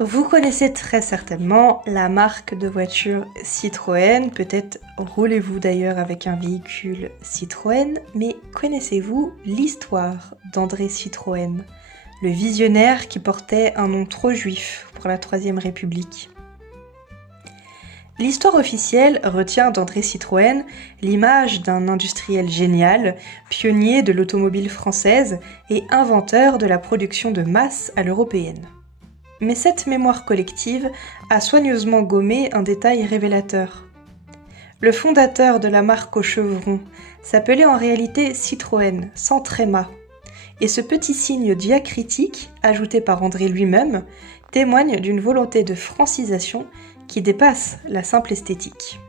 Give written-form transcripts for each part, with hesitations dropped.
Vous connaissez très certainement la marque de voiture Citroën, peut-être roulez-vous d'ailleurs avec un véhicule Citroën, mais connaissez-vous l'histoire d'André Citroën, le visionnaire qui portait un nom trop juif pour la Troisième République? L'histoire officielle retient d'André Citroën l'image d'un industriel génial, pionnier de l'automobile française et inventeur de la production de masse à l'européenne. Mais cette mémoire collective a soigneusement gommé un détail révélateur. Le fondateur de la marque aux chevrons s'appelait en réalité Citroën, sans tréma, et ce petit signe diacritique, ajouté par André lui-même, témoigne d'une volonté de francisation qui dépasse la simple esthétique.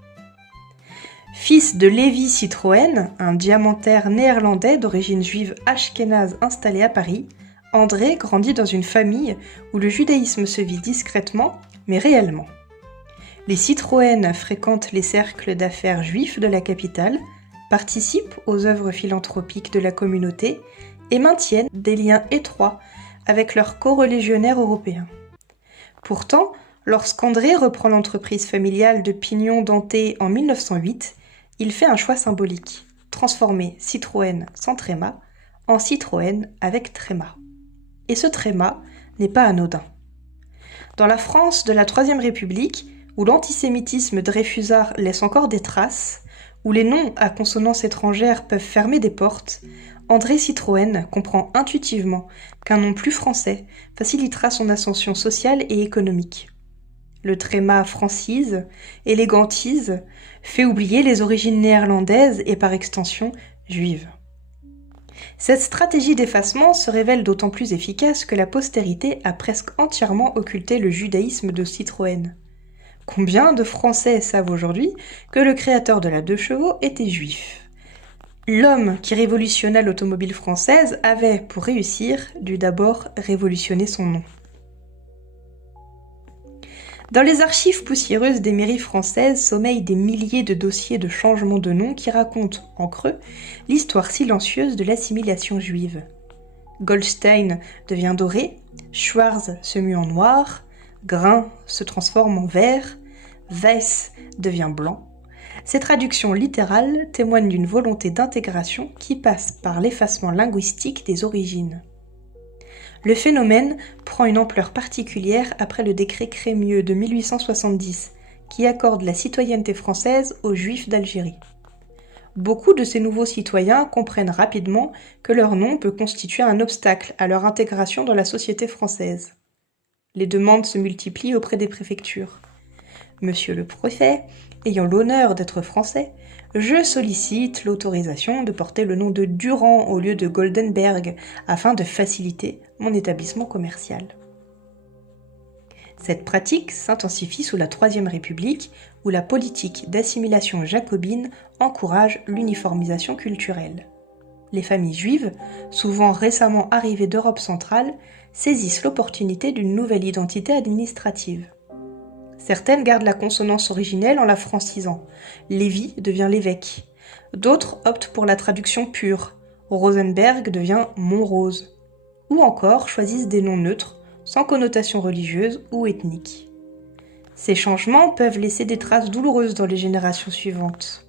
Fils de Lévi Citroën, un diamantaire néerlandais d'origine juive ashkénaze installé à Paris, André grandit dans une famille où le judaïsme se vit discrètement, mais réellement. Les Citroën fréquentent les cercles d'affaires juifs de la capitale, participent aux œuvres philanthropiques de la communauté et maintiennent des liens étroits avec leurs coreligionnaires européens. Pourtant, lorsqu'André reprend l'entreprise familiale de Pignon Denté en 1908, il fait un choix symbolique, transformer Citroën sans tréma en Citroën avec tréma. Et ce tréma n'est pas anodin. Dans la France de la Troisième République, où l'antisémitisme dreyfusard laisse encore des traces, où les noms à consonance étrangère peuvent fermer des portes, André Citroën comprend intuitivement qu'un nom plus français facilitera son ascension sociale et économique. Le tréma francise, élégantise, fait oublier les origines néerlandaises et par extension juives. Cette stratégie d'effacement se révèle d'autant plus efficace que la postérité a presque entièrement occulté le judaïsme de Citroën. Combien de Français savent aujourd'hui que le créateur de la 2 chevaux était juif? L'homme qui révolutionna l'automobile française avait, pour réussir, dû d'abord révolutionner son nom. Dans les archives poussiéreuses des mairies françaises sommeillent des milliers de dossiers de changement de nom qui racontent, en creux, l'histoire silencieuse de l'assimilation juive. Goldstein devient doré, Schwarz se mue en noir, Grain se transforme en vert, Weiss devient blanc. Ces traductions littérales témoignent d'une volonté d'intégration qui passe par l'effacement linguistique des origines. Le phénomène prend une ampleur particulière après le décret Crémieux de 1870, qui accorde la citoyenneté française aux Juifs d'Algérie. Beaucoup de ces nouveaux citoyens comprennent rapidement que leur nom peut constituer un obstacle à leur intégration dans la société française. Les demandes se multiplient auprès des préfectures. Monsieur le préfet, ayant l'honneur d'être français, je sollicite l'autorisation de porter le nom de Durand au lieu de Goldenberg afin de faciliter mon établissement commercial. Cette pratique s'intensifie sous la Troisième République où la politique d'assimilation jacobine encourage l'uniformisation culturelle. Les familles juives, souvent récemment arrivées d'Europe centrale, saisissent l'opportunité d'une nouvelle identité administrative. Certaines gardent la consonance originelle en la francisant. Lévi devient l'évêque. D'autres optent pour la traduction pure. Rosenberg devient Montrose. Ou encore choisissent des noms neutres, sans connotation religieuse ou ethnique. Ces changements peuvent laisser des traces douloureuses dans les générations suivantes.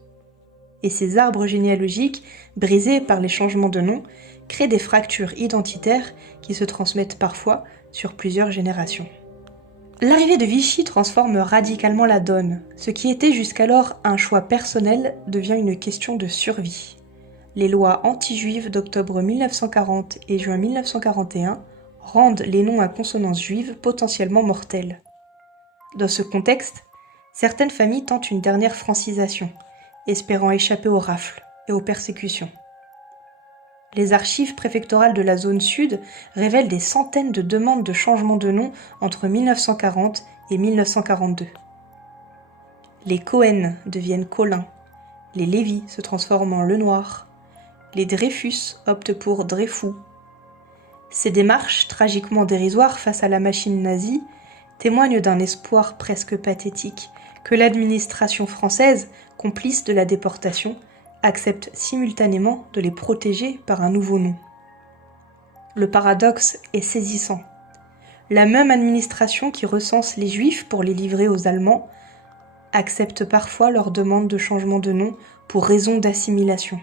Et ces arbres généalogiques, brisés par les changements de nom, créent des fractures identitaires qui se transmettent parfois sur plusieurs générations. L'arrivée de Vichy transforme radicalement la donne. Ce qui était jusqu'alors un choix personnel devient une question de survie. Les lois anti-juives d'octobre 1940 et juin 1941 rendent les noms à consonance juive potentiellement mortels. Dans ce contexte, certaines familles tentent une dernière francisation, espérant échapper aux rafles et aux persécutions. Les archives préfectorales de la zone sud révèlent des centaines de demandes de changement de nom entre 1940 et 1942. Les Cohen deviennent Colin, les Lévy se transforment en Lenoir, les Dreyfus optent pour Dreyfus. Ces démarches, tragiquement dérisoires face à la machine nazie, témoignent d'un espoir presque pathétique que l'administration française, complice de la déportation, accepte simultanément de les protéger par un nouveau nom. Le paradoxe est saisissant. La même administration qui recense les Juifs pour les livrer aux Allemands accepte parfois leur demande de changement de nom pour raison d'assimilation.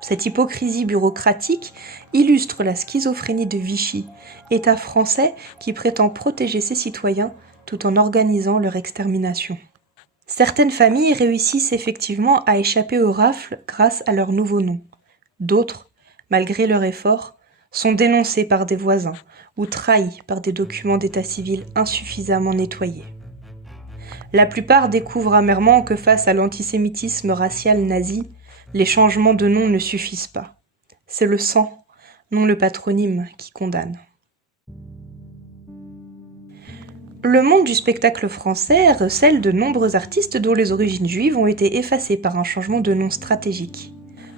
Cette hypocrisie bureaucratique illustre la schizophrénie de Vichy, État français qui prétend protéger ses citoyens tout en organisant leur extermination. Certaines familles réussissent effectivement à échapper aux rafles grâce à leur nouveau nom. D'autres, malgré leur effort, sont dénoncées par des voisins ou trahies par des documents d'état civil insuffisamment nettoyés. La plupart découvrent amèrement que face à l'antisémitisme racial nazi, les changements de nom ne suffisent pas. C'est le sang, non le patronyme, qui condamne. Le monde du spectacle français recèle de nombreux artistes dont les origines juives ont été effacées par un changement de nom stratégique.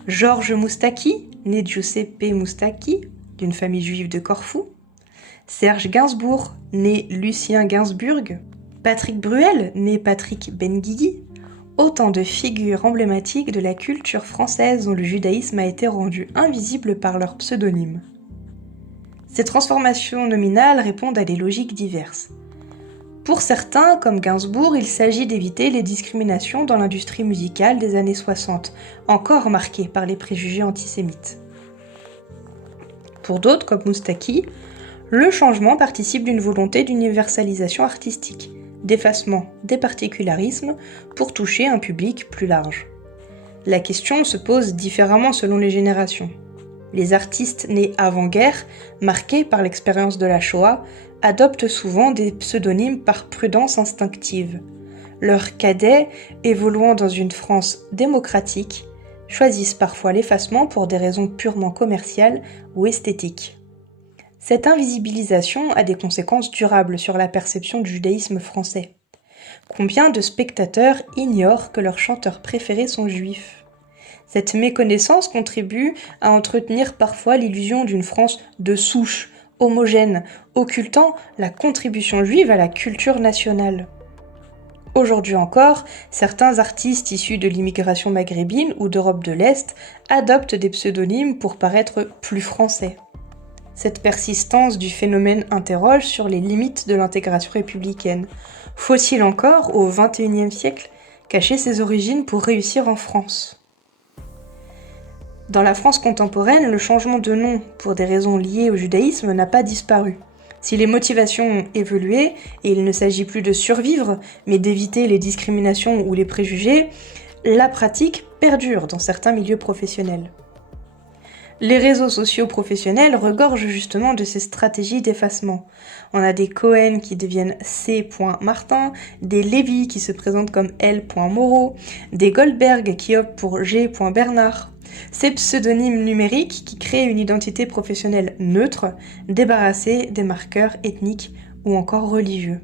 Georges Moustaki, né Giuseppe Moustaki, d'une famille juive de Corfou. Serge Gainsbourg, né Lucien Gainsbourg. Patrick Bruel, né Patrick Benguigui. Autant de figures emblématiques de la culture française dont le judaïsme a été rendu invisible par leur pseudonyme. Ces transformations nominales répondent à des logiques diverses. Pour certains, comme Gainsbourg, il s'agit d'éviter les discriminations dans l'industrie musicale des années 60, encore marquées par les préjugés antisémites. Pour d'autres, comme Moustaki, le changement participe d'une volonté d'universalisation artistique, d'effacement des particularismes pour toucher un public plus large. La question se pose différemment selon les générations. Les artistes nés avant-guerre, marqués par l'expérience de la Shoah, adoptent souvent des pseudonymes par prudence instinctive. Leurs cadets, évoluant dans une France démocratique, choisissent parfois l'effacement pour des raisons purement commerciales ou esthétiques. Cette invisibilisation a des conséquences durables sur la perception du judaïsme français. Combien de spectateurs ignorent que leurs chanteurs préférés sont juifs ? Cette méconnaissance contribue à entretenir parfois l'illusion d'une France de souche, homogène, occultant la contribution juive à la culture nationale. Aujourd'hui encore, certains artistes issus de l'immigration maghrébine ou d'Europe de l'Est adoptent des pseudonymes pour paraître plus français. Cette persistance du phénomène interroge sur les limites de l'intégration républicaine. Faut-il encore, au XXIe siècle, cacher ses origines pour réussir en France ? Dans la France contemporaine, le changement de nom pour des raisons liées au judaïsme n'a pas disparu. Si les motivations ont évolué, et il ne s'agit plus de survivre, mais d'éviter les discriminations ou les préjugés, la pratique perdure dans certains milieux professionnels. Les réseaux sociaux professionnels regorgent justement de ces stratégies d'effacement. On a des Cohen qui deviennent C.Martin, des Lévy qui se présentent comme L.Moreau, des Goldberg qui optent pour G.Bernard. Ces pseudonymes numériques qui créent une identité professionnelle neutre, débarrassée des marqueurs ethniques ou encore religieux.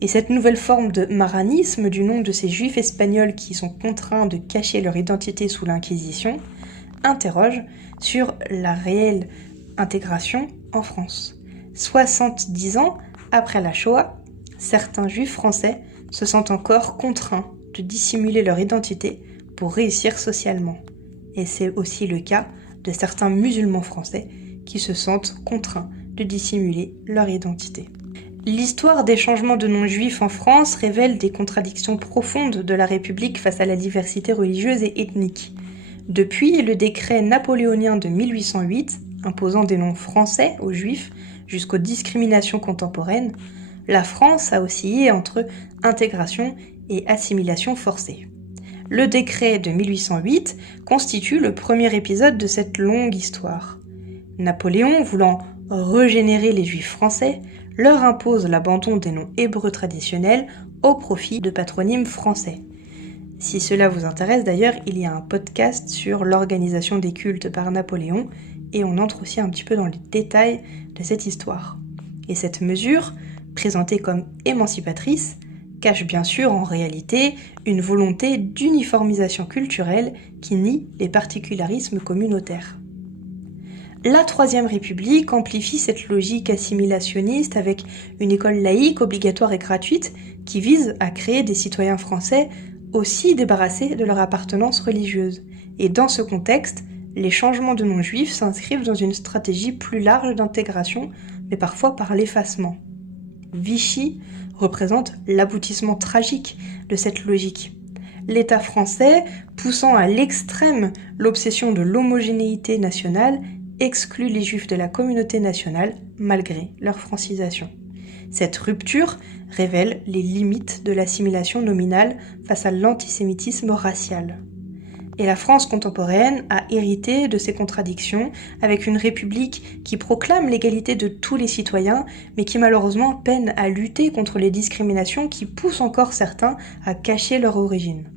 Et cette nouvelle forme de maranisme du nom de ces juifs espagnols qui sont contraints de cacher leur identité sous l'Inquisition interroge sur la réelle intégration en France. 70 ans après la Shoah, certains juifs français se sentent encore contraints de dissimuler leur identité pour réussir socialement. Et c'est aussi le cas de certains musulmans français qui se sentent contraints de dissimuler leur identité. L'histoire des changements de nom juifs en France révèle des contradictions profondes de la République face à la diversité religieuse et ethnique. Depuis le décret napoléonien de 1808, imposant des noms français aux juifs jusqu'aux discriminations contemporaines, la France a oscillé entre intégration et assimilation forcée. Le décret de 1808 constitue le premier épisode de cette longue histoire. Napoléon, voulant régénérer les juifs français, leur impose l'abandon des noms hébreux traditionnels au profit de patronymes français. Si cela vous intéresse d'ailleurs, il y a un podcast sur l'organisation des cultes par Napoléon et on entre aussi un petit peu dans les détails de cette histoire. Et cette mesure, présentée comme émancipatrice, cache bien sûr en réalité une volonté d'uniformisation culturelle qui nie les particularismes communautaires. La Troisième République amplifie cette logique assimilationniste avec une école laïque obligatoire et gratuite qui vise à créer des citoyens français aussi débarrassés de leur appartenance religieuse. Et dans ce contexte, les changements de nom juifs s'inscrivent dans une stratégie plus large d'intégration mais parfois par l'effacement. Vichy représente l'aboutissement tragique de cette logique. L'État français, poussant à l'extrême l'obsession de l'homogénéité nationale, exclut les Juifs de la communauté nationale malgré leur francisation. Cette rupture révèle les limites de l'assimilation nominale face à l'antisémitisme racial. Et la France contemporaine a hérité de ces contradictions avec une république qui proclame l'égalité de tous les citoyens, mais qui malheureusement peine à lutter contre les discriminations qui poussent encore certains à cacher leur origine.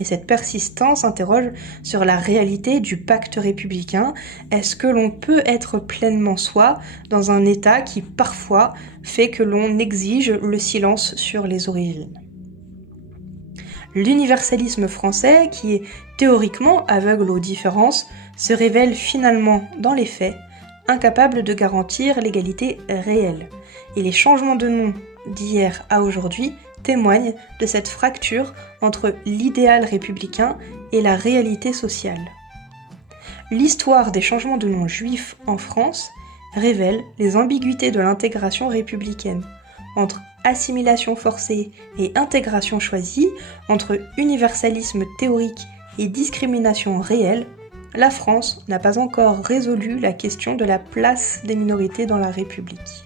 Et cette persistance interroge sur la réalité du pacte républicain. Est-ce que l'on peut être pleinement soi dans un État qui parfois fait que l'on exige le silence sur les origines ? L'universalisme français, qui est théoriquement aveugle aux différences, se révèle finalement, dans les faits, incapable de garantir l'égalité réelle. Et les changements de nom d'hier à aujourd'hui témoignent de cette fracture entre l'idéal républicain et la réalité sociale. L'histoire des changements de nom juifs en France révèle les ambiguïtés de l'intégration républicaine, entre assimilation forcée et intégration choisie, entre universalisme théorique et discrimination réelle. La France n'a pas encore résolu la question de la place des minorités dans la République.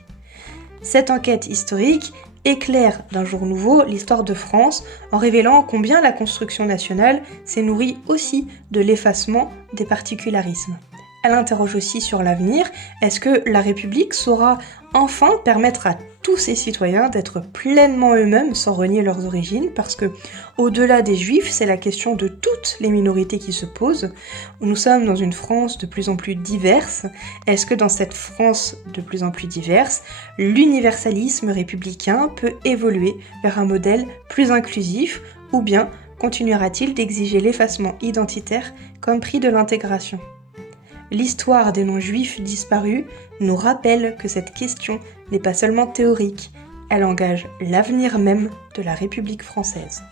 Cette enquête historique éclaire d'un jour nouveau l'histoire de France en révélant combien la construction nationale s'est nourrie aussi de l'effacement des particularismes. Elle interroge aussi sur l'avenir. Est-ce que la République saura enfin permettre à tous ses citoyens d'être pleinement eux-mêmes sans renier leurs origines? Parce que, au-delà des Juifs, c'est la question de toutes les minorités qui se pose. Nous sommes dans une France de plus en plus diverse. Est-ce que dans cette France de plus en plus diverse, l'universalisme républicain peut évoluer vers un modèle plus inclusif, ou bien continuera-t-il d'exiger l'effacement identitaire comme prix de l'intégration ? L'histoire des non-juifs disparus nous rappelle que cette question n'est pas seulement théorique, elle engage l'avenir même de la République française.